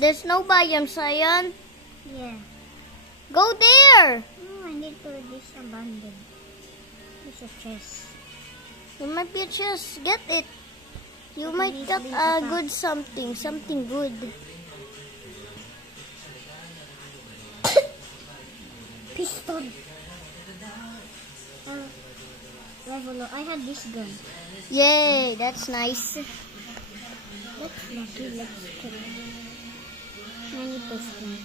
There's no biome, Cyan. Yeah. Go there. Oh, I need to disabandon. It's a chest. It might be a chest. Get it. You But might it get needs a to be good something good. Piston. Level up. I had this gun. Yay, that's nice. Let's lucky. Let's check. Many piston.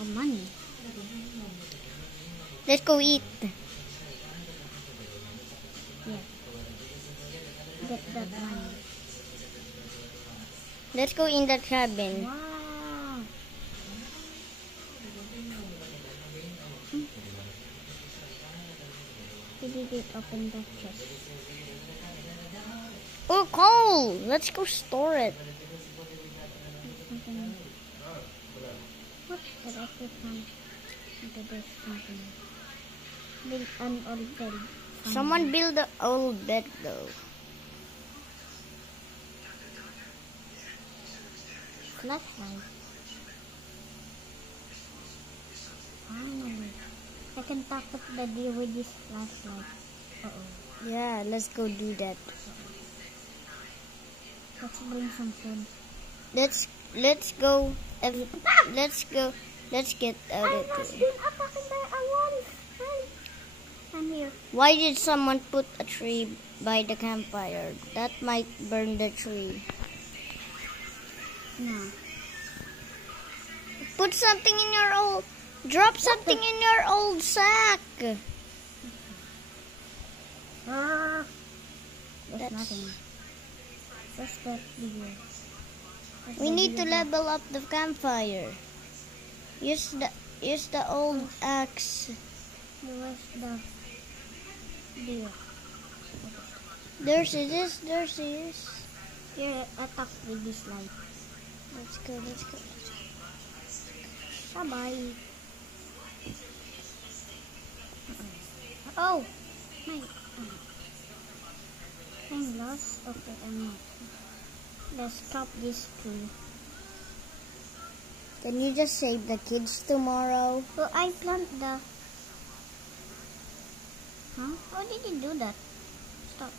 Oh, money. Let's go eat. Yeah. Get that money. Let's go in the cabin. Wow. Did it open the chest? Oh, coal. Let's go store it. What did I put on into this something? Build an old bed. Someone build the old bed though. Flashlight. Finally. I can talk to the deer with this flashlight. Uh-oh. Yeah, let's go do that. Let's bring some food. Let's go. Let's get out of I was here. being attacked by a wolf. I'm here. Why did someone put a tree by the campfire? That might burn the tree. No. Put something in your old. Drop something in your old sack. There's nothing. Just that deer. We need to level up the campfire. Use the old axe. Where's the deer? There's it is. Here, attack with this light. Let's go. Bye-bye. Oh! I'm lost. Okay, I'm not. Let's chop this tree. Can you just save the kids tomorrow? So I plant the... Huh? How did you do that? Stop.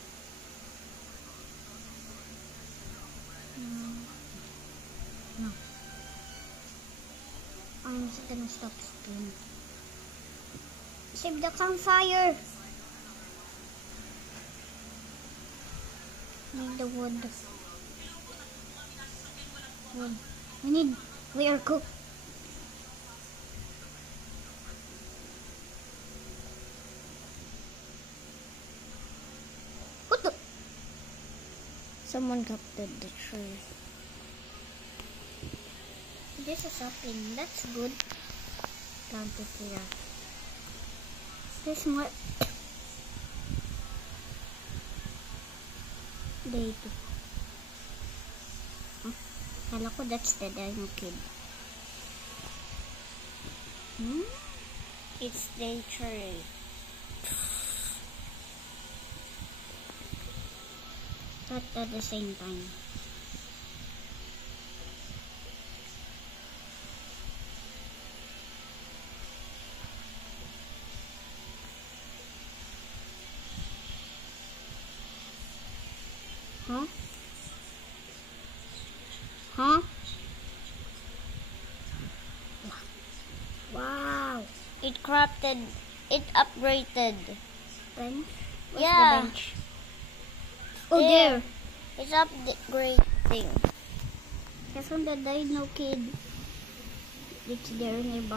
No. I'm just gonna stop screen. Save the campfire! Need the wood. Wood. We are cooked. What the? Someone cut the tree. This is something. That's good. Planted here. There's more. Day 2. Huh? Kala ko that's the dino kid. It's day 3. But at the same time. Huh? Huh? Wow. It crafted. It upgraded. Bench? Where's Yeah. the bench? Oh, there. It's upgrading. That's when the dino kid. It's there nearby.